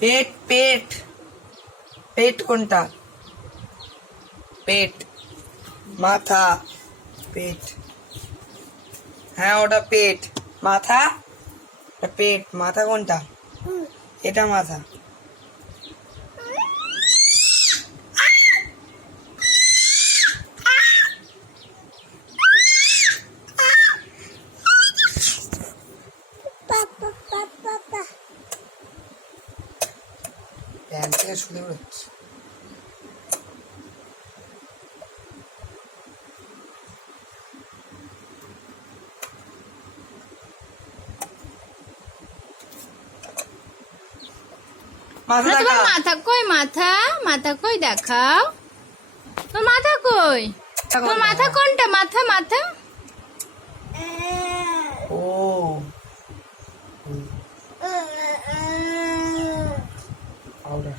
পেট পেট পেট কোনটা? পেট। মাথা পেট। হ্যাঁ ওটা পেট। মাথা পেট। মাথা কোনটা? এটা মাথা। প্যান্ট থেকে শুনে বেরোচ্ছে। তোমার মাথা কই? মাথা মাথা কই দেখাও। তোর মাথা কই? তোর মাথা কোনটা? মাথা মাথা। ও পাউডার।